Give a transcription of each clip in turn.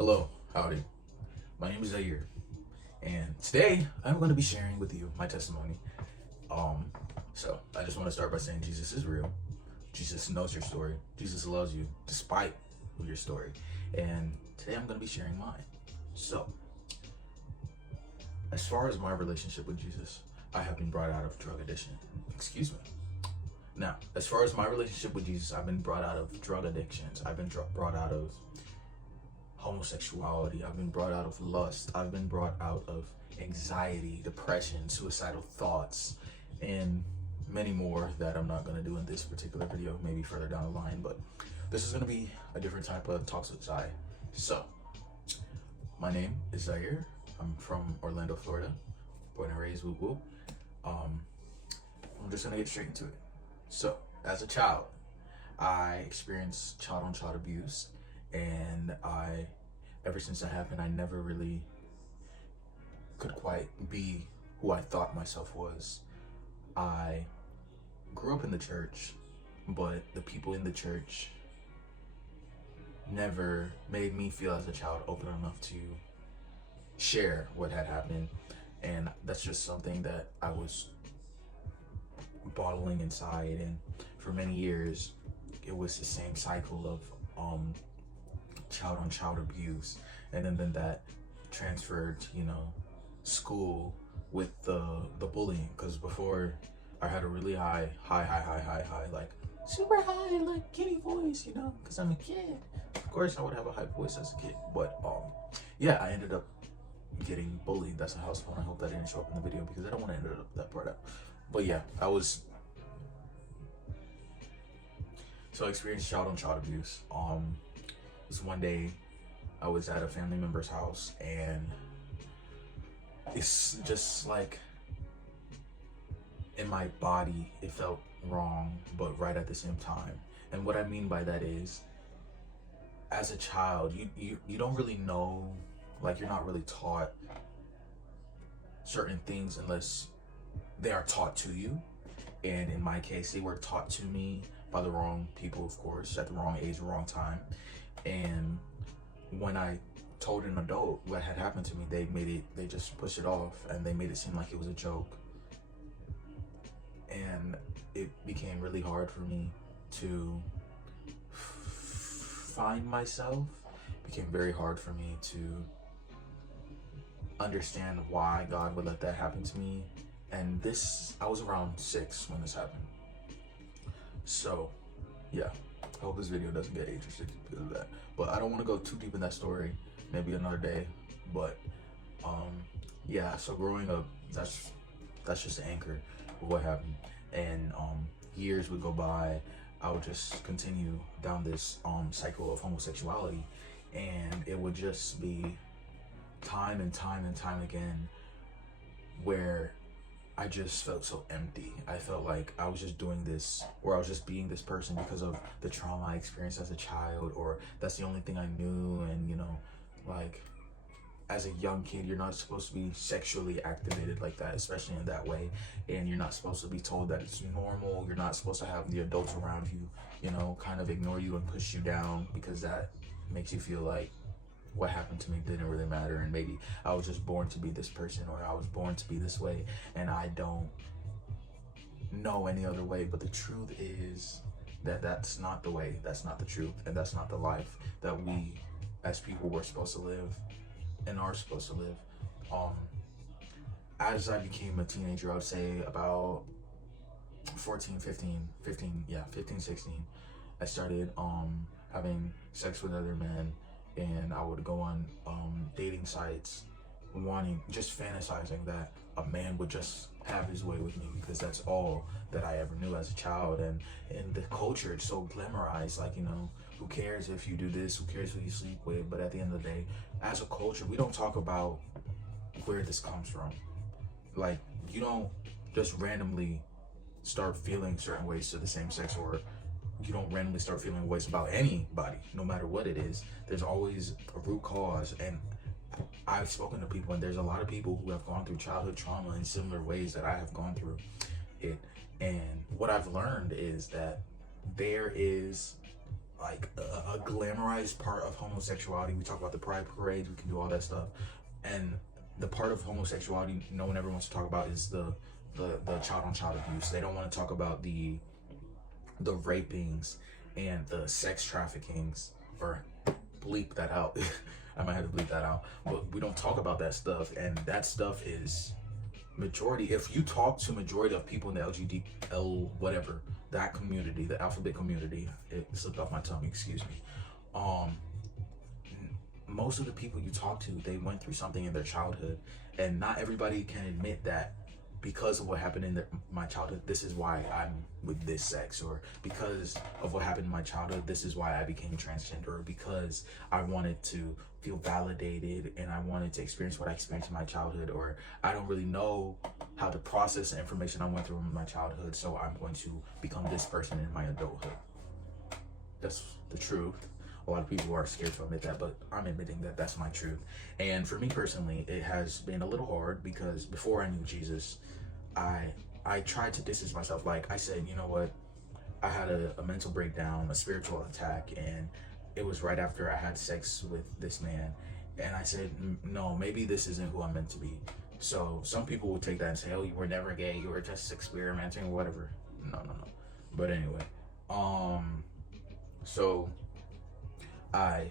Hello, howdy. My name is Zaire, and today I'm going to be sharing with you my testimony. Um, so I just want to start by saying Jesus is real. Jesus knows your story. Jesus loves you despite your story. And today I'm going to be sharing mine. So, as far as my relationship with Jesus, I have been brought out of drug addiction. Excuse me. Now, as far as my relationship with Jesus, I've been brought out of drug addictions. I've been brought out of homosexuality. I've been brought out of lust. I've been brought out of anxiety, depression, suicidal thoughts, and many more that I'm not going to do in this particular video, maybe further down the line. But this is going to be a different type of Talks with Zai. So, my name is Zaire. I'm from Orlando, Florida. Born and raised, whoop whoop. I'm just going to get straight into it. So, as a child, I experienced child-on-child abuse, and ever since that happened, I never really could quite be who I thought myself was. I grew up in the church, but the people in the church never made me feel as a child open enough to share what had happened, and that's just something that I was bottling inside. And for many years it was the same cycle of child on child abuse, and then that transferred to school with the bullying, because before I had a really high like super high like kitty voice, because I'm a kid. Of course I would have a high voice as a kid, but yeah, I ended up getting bullied. That's a house phone. I hope that didn't show up in the video because I don't want to end up that part out. But yeah, I experienced child on child abuse. This one day I was at a family member's house, and it's just like in my body it felt wrong but right at the same time. And what I mean by that is, as a child, you don't really know, like, you're not really taught certain things unless they are taught to you. And in my case, they were taught to me by the wrong people, of course, at the wrong age, wrong time. And when I told an adult what had happened to me, they just pushed it off, and they made it seem like it was a joke. And it became really hard for me to find myself. It became very hard for me to understand why God would let that happen to me. And I was around 6 when this happened. So yeah, I hope this video doesn't get age restricted because of that. But I don't want to go too deep in that story, maybe another day. But yeah, so growing up, that's just the anchor of what happened. And years would go by, I would just continue down this cycle of homosexuality, and it would just be time and time and time again where I just felt so empty. I felt like I was just doing this, or I was just being this person because of the trauma I experienced as a child, or that's the only thing I knew. And like, as a young kid, you're not supposed to be sexually activated like that, especially in that way. And you're not supposed to be told that it's normal. You're not supposed to have the adults around you, kind of ignore you and push you down, because that makes you feel like what happened to me didn't really matter, and maybe I was just born to be this person, or I was born to be this way, and I don't know any other way. But the truth is that that's not the way, that's not the truth, and that's not the life that we as people were supposed to live and are supposed to live. As I became a teenager, I would say about 14, 15, 16, I started having sex with other men. And I would go on dating sites, just fantasizing that a man would just have his way with me, because that's all that I ever knew as a child. And in the culture, it's so glamorized, like, who cares if you do this, who cares who you sleep with? But at the end of the day, as a culture, we don't talk about where this comes from. Like, you don't just randomly start feeling certain ways to the same sex, or you don't randomly start feeling ways about anybody, no matter what it is. There's always a root cause. And I've spoken to people, and there's a lot of people who have gone through childhood trauma in similar ways that I have gone through it. And what I've learned is that there is like a glamorized part of homosexuality. We talk about the pride parades, we can do all that stuff, and the part of homosexuality no one ever wants to talk about is the child on child abuse. They don't want to talk about the rapings and the sex traffickings, or bleep that out. I might have to bleep that out, but we don't talk about that stuff, and that stuff is majority. If you talk to majority of people in the LGBT whatever, that community, the alphabet community, it slipped off my tongue, excuse me, most of the people you talk to, they went through something in their childhood, and not everybody can admit that because of what happened in my childhood, this is why I'm with this sex, or because of what happened in my childhood, this is why I became transgender, or because I wanted to feel validated and I wanted to experience what I experienced in my childhood, or I don't really know how to process the information I went through in my childhood, so I'm going to become this person in my adulthood. That's the truth. A lot of people are scared to admit that, but I'm admitting that that's my truth. And for me personally, it has been a little hard because before I knew Jesus, I tried to distance myself. Like I said, you know what? I had a mental breakdown, a spiritual attack, and it was right after I had sex with this man. And I said, no, maybe this isn't who I'm meant to be. So some people will take that and say, oh, you were never gay, you were just experimenting or whatever. No. But anyway, so I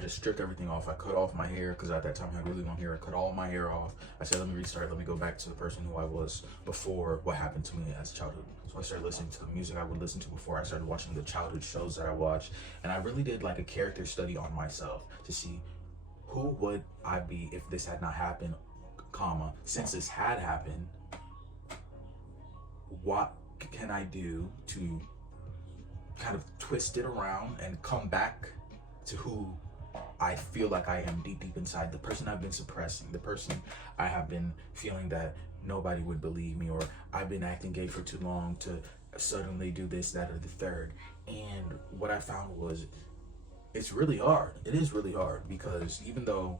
just stripped everything off. I cut off my hair because at that time I had really long hair. I cut all my hair off. I said, let me restart. Let me go back to the person who I was before what happened to me as a childhood. So I started listening to the music I would listen to before. I started watching the childhood shows that I watched. And I really did like a character study on myself to see who would I be if this had not happened, comma, since this had happened, what can I do to kind of twist it around and come back to who I feel like I am deep inside, the person I've been suppressing, the person I have been feeling that nobody would believe me, or I've been acting gay for too long to suddenly do this, that, or the third. And what I found was it's really hard. It is really hard because even though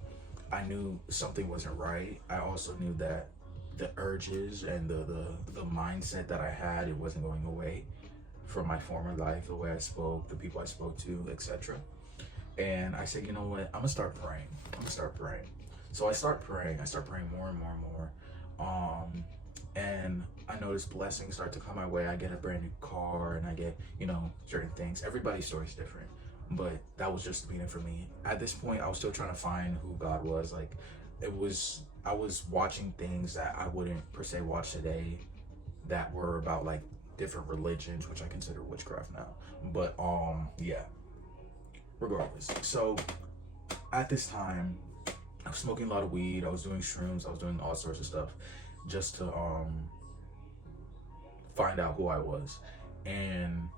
I knew something wasn't right, I also knew that the urges and the mindset that I had, it wasn't going away from my former life, the way I spoke, the people I spoke to, etc. And I said, you know what? I'm gonna start praying. So I start praying. I start praying more and more and more. And I noticed blessings start to come my way. I get a brand new car, and I get, certain things. Everybody's story is different, but that was just the beginning for me. At this point, I was still trying to find who God was. Like, I was watching things that I wouldn't per se watch today, that were about like different religions, which I consider witchcraft now. But yeah. Regardless, so at this time I was smoking a lot of weed, I was doing shrooms, I was doing all sorts of stuff just to find out who I was. And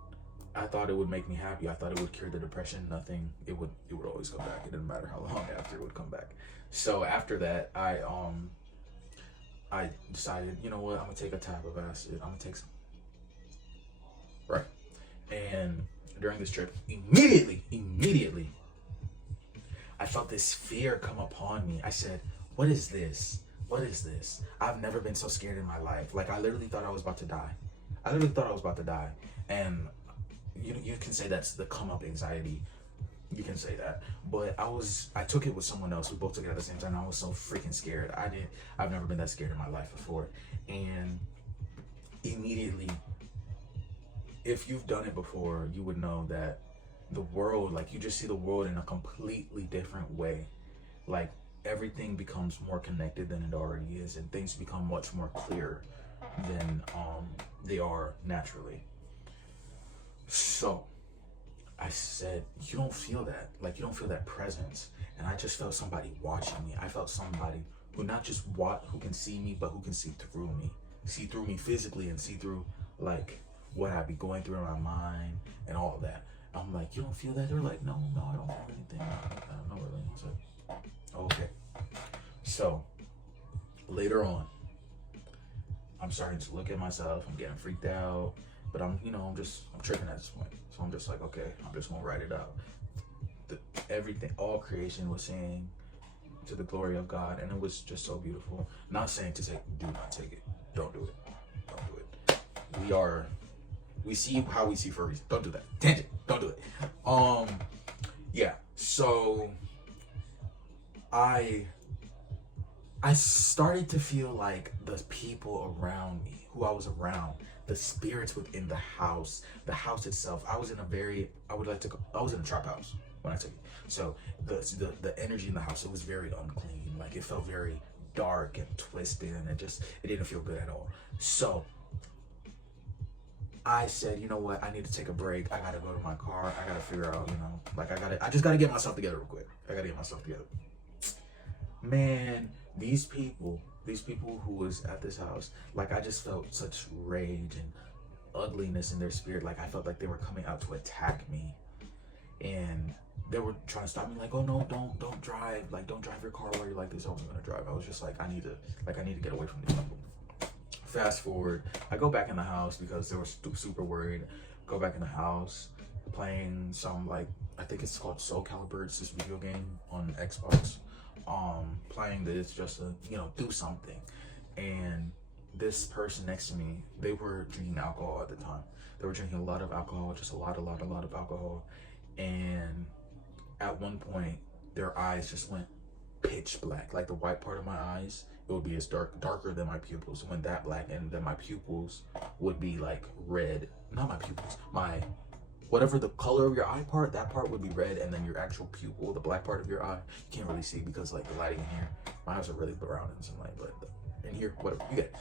I thought it would make me happy. I thought it would cure the depression. Nothing. It would always come back. It didn't matter how long after it would come back. So after that, I decided, you know what, I'm gonna take a tab of acid. I'm gonna take some. Right. And during this trip, immediately, I felt this fear come upon me. I said, what is this? What is this? I've never been so scared in my life. Like, I literally thought I was about to die. And you can say that's the come up anxiety. You can say that. But I took it with someone else. We both took it at the same time. I was so freaking scared. I've never been that scared in my life before. And immediately, if you've done it before, you would know that the world, like, you just see the world in a completely different way. Like, everything becomes more connected than it already is, and things become much more clear than they are naturally. So I said, you don't feel that. Like, you don't feel that presence. And I just felt somebody watching me. I felt somebody who not just who can see me, but who can see through me physically, and see through, like, what I'd be going through in my mind and all of that. I'm like, you don't feel that? They're like, no, I don't feel anything. I don't know really. So, okay. So later on, I'm starting to look at myself. I'm getting freaked out, but I'm tripping at this point. So I'm just like, okay, I'm just gonna write it out. Everything, all creation was saying to the glory of God, and it was just so beautiful. Not saying to take, do not take it. Don't do it. We see how we see for a reason. Don't do that. Tangent. Don't do it. Yeah. So I started to feel like the people around me, who I was around, the spirits within the house itself. I was in a trap house when I took it. So the energy in the house, it was very unclean. Like it felt very dark and twisted, and it didn't feel good at all. So I said, you know what, I need to take a break. I gotta go to my car. I gotta figure out, like I just gotta get myself together real quick. I gotta get myself together. Man, these people who was at this house, like I just felt such rage and ugliness in their spirit. Like I felt like they were coming out to attack me, and they were trying to stop me. Like, oh no, don't drive. Like, don't drive your car while you're like this. I wasn't gonna drive. I was just like, I need to get away from these people. Fast forward, I go back in the house because they were super worried. Go back in the house, playing some, like, I think it's called Soul Calibur. It's this video game on Xbox. Playing this just to, do something. And this person next to me, they were drinking alcohol at the time. They were drinking a lot of alcohol, just a lot of alcohol. And at one point, their eyes just went pitch black. Like the white part of my eyes, it would be as darker than my pupils. It went that black, and then my pupils would be like red. Not my pupils, whatever the color of your eye part, that part would be red, and then your actual pupil, the black part of your eye, you can't really see because like the lighting in here. My eyes are really brown and some light, but in here, whatever you get.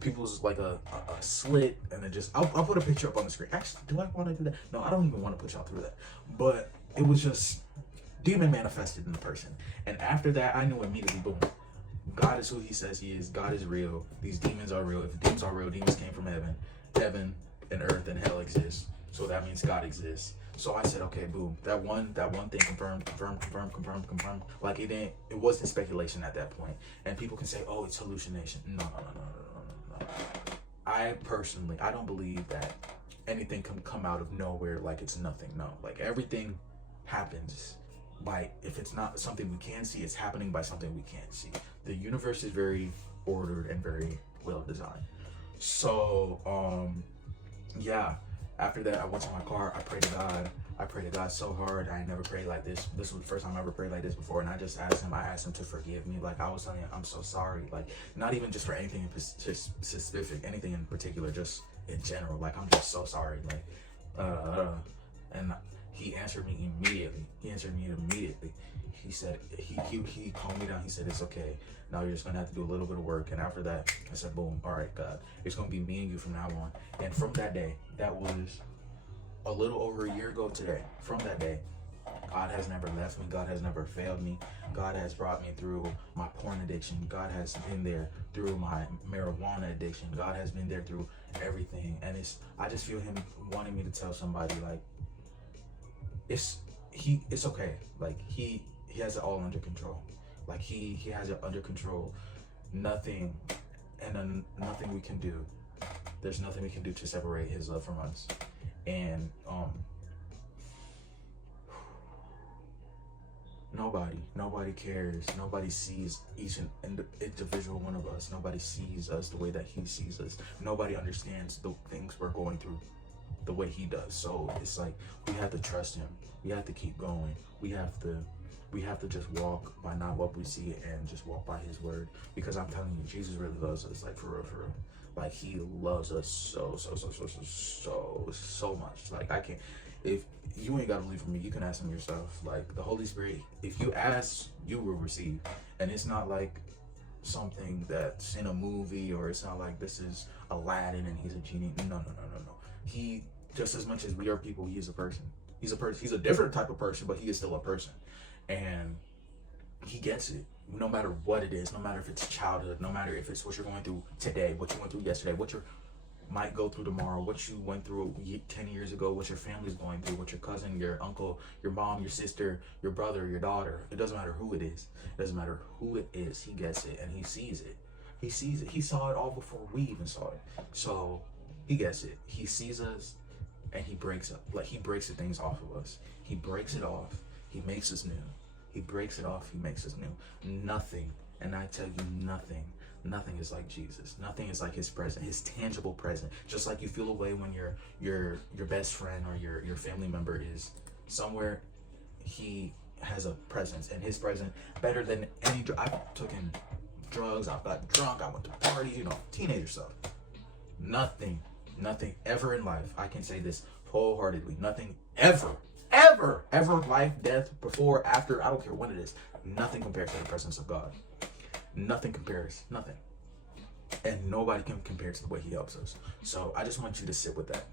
Pupils like a slit, and then just I'll put a picture up on the screen. Actually, do I want to do that? No, I don't even want to put y'all through that. But it was just demon manifested in the person, and after that, I knew immediately, boom. God is who he says he is. God is real. These demons are real. If demons are real, demons came from heaven. Heaven and earth and hell exist. So that means God exists. So I said, okay, boom. That one thing confirmed. Like it wasn't speculation at that point. And people can say, oh, it's hallucination. No. I don't believe that anything can come out of nowhere like it's nothing. No, like everything happens by, if it's not something we can see, it's happening by something we can't see. The universe is very ordered and very well designed. So, yeah. After that, I went to my car. I prayed to God. I prayed to God so hard. I never prayed like this. This was the first time I ever prayed like this before. And I just asked him. I asked him to forgive me. Like I was telling him, I'm so sorry. Like not even just for anything in specific, anything in particular, just in general. Like I'm just so sorry. Like, and he answered me immediately. He said, he calmed me down. He said, it's okay. Now you're just gonna have to do a little bit of work. And after that, I said, boom, all right, God, it's gonna be me and you from now on. And from that day, that was a little over a year ago today. From that day, God has never left me. God has never failed me. God has brought me through my porn addiction. God has been there through my marijuana addiction. God has been there through everything. And I just feel him wanting me to tell somebody, like, it's okay. Like he has it all under control. Like he has it under control. Nothing we can do. There's nothing we can do to separate his love from us. And nobody cares. Nobody sees each individual one of us. Nobody sees us the way that he sees us. Nobody understands the things we're going through the way he does. So it's like we have to trust him. We have to keep going. We have to just walk by not what we see and just walk by his word. Because I'm telling you, Jesus really loves us. Like for real. Like he loves us so much. Like I can't. If you ain't gotta believe for me, you can ask him yourself. Like the Holy Spirit, if you ask, you will receive. And it's not like something that's in a movie, or it's not like this is Aladdin and he's a genie. No. He, just as much as we are people, he is a person. He's a person. He's a different type of person, but he is still a person. And he gets it. No matter what it is, no matter if it's childhood, no matter if it's what you're going through today, what you went through yesterday, what you might go through tomorrow, what you went through 10 years ago, what your family's going through, what your cousin, your uncle, your mom, your sister, your brother, your daughter. It doesn't matter who it is. It doesn't matter who it is. He gets it and he sees it. He sees it. He saw it all before we even saw it. So he gets it. He sees us and he breaks up. Like he breaks the things off of us. He breaks it off. He makes us new. He breaks it off. He makes us new. Nothing, and I tell you, nothing Nothing is like Jesus. Nothing is like his presence, his tangible presence. Just like you feel away when your best friend or your family member is somewhere, he has a presence, and his presence better than any I've taken drugs, I've got drunk, I went to parties, you know, teenager stuff. Nothing ever in life, I can say this wholeheartedly, nothing ever, life, death, before, after, I don't care when it is, nothing compares to the presence of God. Nothing compares, nothing. And nobody can compare to the way he helps us. So I just want you to sit with that.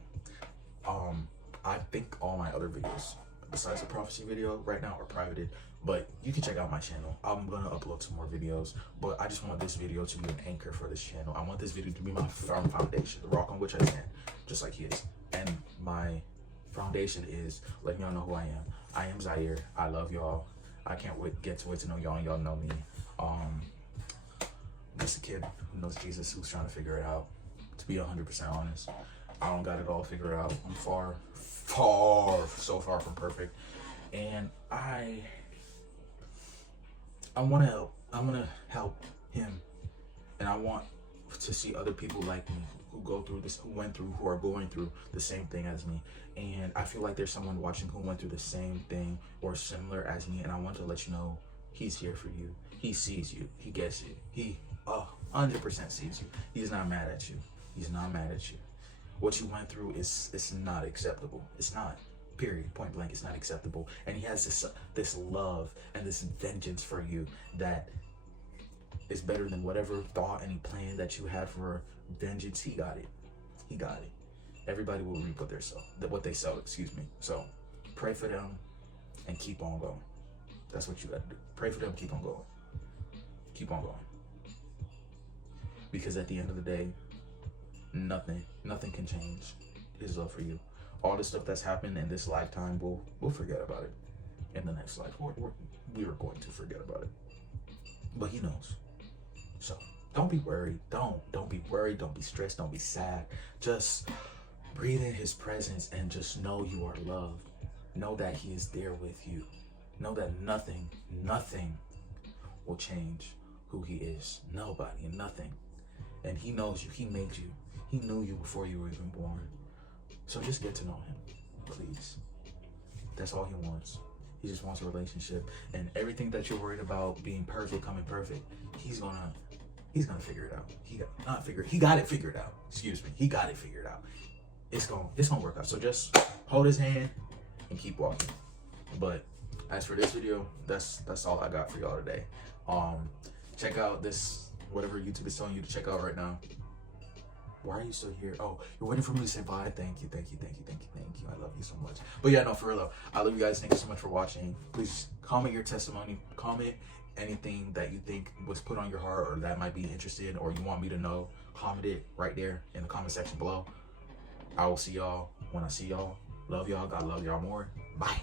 I think all my other videos, besides the prophecy video right now, are privated, but you can check out my channel. I'm gonna upload some more videos, but I just want this video to be an anchor for this channel. I want this video to be my firm foundation, the rock on which I stand, just like he is. And my foundation is letting y'all know who I am. I am Zaire. I love y'all. I can't get to wait to know y'all, and y'all know me. Just a kid who knows Jesus, who's trying to figure it out. To be 100% honest, I don't got it all figured out. I'm so far from perfect, and I want to help. I want to help him, and I want to see other people like me who go through this, who are going through the same thing as me. And I feel like there's someone watching who went through the same thing or similar as me, and I want to let you know he's here for you. He sees you. He gets you. He 100% sees you. He's not mad at you. He's not mad at you. What you went through is not acceptable. It's not. Period. Point blank. It's not acceptable. And he has this love and this vengeance for you that is better than whatever thought, any plan that you had for vengeance. He got it. He got it. Everybody will reap what they sow. Excuse me. So pray for them and keep on going. That's what you got to do. Pray for them. Keep on going. Keep on going. Because at the end of the day, nothing can change his love for you. All the stuff that's happened in this lifetime, we'll forget about it in the next life. We are going to forget about it. But he knows. So don't be worried. Don't be worried. Don't be stressed. Don't be sad. Just breathe in his presence and just know you are loved. Know that he is there with you. Know that nothing will change who he is. Nobody and nothing. And he knows you. He made you. He knew you before you were even born. So just get to know him, please. That's all he wants. He just wants a relationship. And everything that you're worried about being perfect, coming perfect, he's gonna figure it out. He got it figured out. Excuse me. He got it figured out. It's gonna work out. So just hold his hand and keep walking. But as for this video, that's all I got for y'all today. Check out this, whatever YouTube is telling you to check out right now. Why are you still here? Oh, you're waiting for me to say bye. Thank you. I love you so much. But yeah, no, for real though, I love you guys. Thank you so much for watching. Please comment your testimony. Comment anything that you think was put on your heart or that might be interested or you want me to know. Comment it right there in the comment section below. I will see y'all when I see y'all. Love y'all. God love y'all more. Bye.